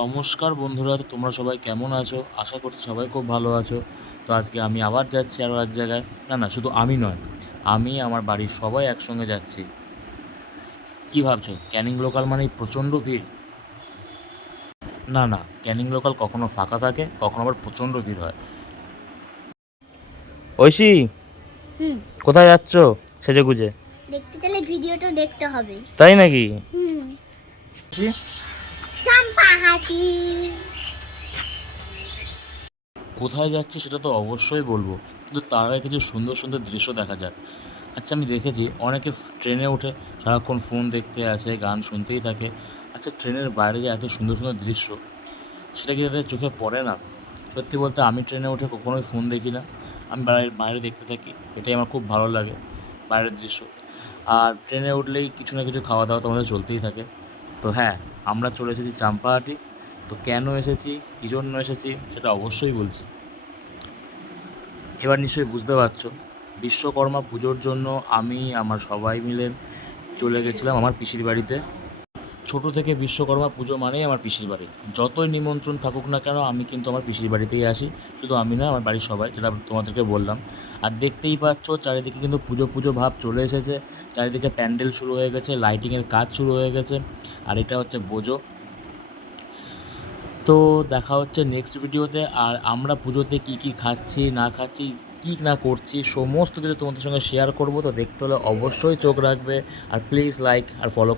নমস্কার বন্ধুরা তো তোমরা সবাই কেমন আছো? আশা করছি সবাই খুব ভালো আছো। তো আজকে আমি আবার যাচ্ছি আরও এক জায়গায়। না না শুধু আমি নয় আমি আমার বাড়ির সবাই একসঙ্গে যাচ্ছি। কি ভাবছ? ক্যানিং লোকাল মানেই প্রচণ্ড ভিড়? না না ক্যানিং লোকাল কখনো ফাঁকা থাকে কখনো আবার প্রচণ্ড ভিড় হয়। ঐশী হুম। কোথায় যাচ্ছ সেজে গুজে দেখতে চাইলে ভিডিওটা দেখতে হবে। তাই নাকি? হুম। হাতি কোথায় যাচ্ছি সেটা তো অবশ্যই বলব, কিন্তু তার আগে কিছু সুন্দর সুন্দর দৃশ্য দেখা যাক। আচ্ছা আমি দেখেছি অনেকে ট্রেনে উঠে সারাক্ষণ ফোন দেখতে আছে গান শুনতেই থাকে। আচ্ছা ট্রেনের বাইরে যে এত সুন্দর সুন্দর দৃশ্য, সেটা কি তাদের চোখে পড়ে না? সত্যি বলতে আমি ট্রেনে উঠে কখনোই ফোন দেখি না। আমি বাইরে বাইরে দেখতে থাকি, এটাই আমার খুব ভালো লাগে, বাইরের দৃশ্য। আর ট্রেনে উঠলেই কিছু না কিছু খাওয়া দাওয়া তো আমাদের চলতেই থাকে। তো হ্যাঁ আমরা চলে এসেছি চাম্পাহাটি। তো কেন এসেছি? কী জন্য এসেছি? সেটা অবশ্যই বলছি। এবার নিশ্চয়ই বুঝতে পারছ, বিশ্বকর্মা পুজোর জন্য আমি, আমার সবাই মিলে চলে গেছিলাম আমার পিসির বাড়িতে। ছোট থেকে বিশ্বকর্মা পুজো মানেই আমার পিসির বাড়ি। যতই নিমন্ত্রণ থাকুক না কেন, আমি কিন্তু আমার পিসির বাড়িতেই আসি। শুধু আমি না আমার বাড়ির সবাই, যেটা তোমাদেরকে বললাম। আর দেখতেই পাচ্ছ, চারিদিকে কিন্তু পুজো পুজো ভাব চলে এসেছে। চারিদিকে প্যান্ডেল শুরু হয়ে গেছে, লাইটিংয়ের কাজ শুরু হয়ে গেছে, আর এটা হচ্ছে বোজো। তো দেখা হচ্ছে নেক্সট ভিডিওতে আর আমরা পুজোতে কী কী খাচ্ছি, না খাচ্ছি, কী না করছি, সমস্ত কিছু তোমাদের সঙ্গে শেয়ার করব। তো দেখতে হলে অবশ্যই চোখ রাখবে, আর প্লিজ লাইক আর ফলো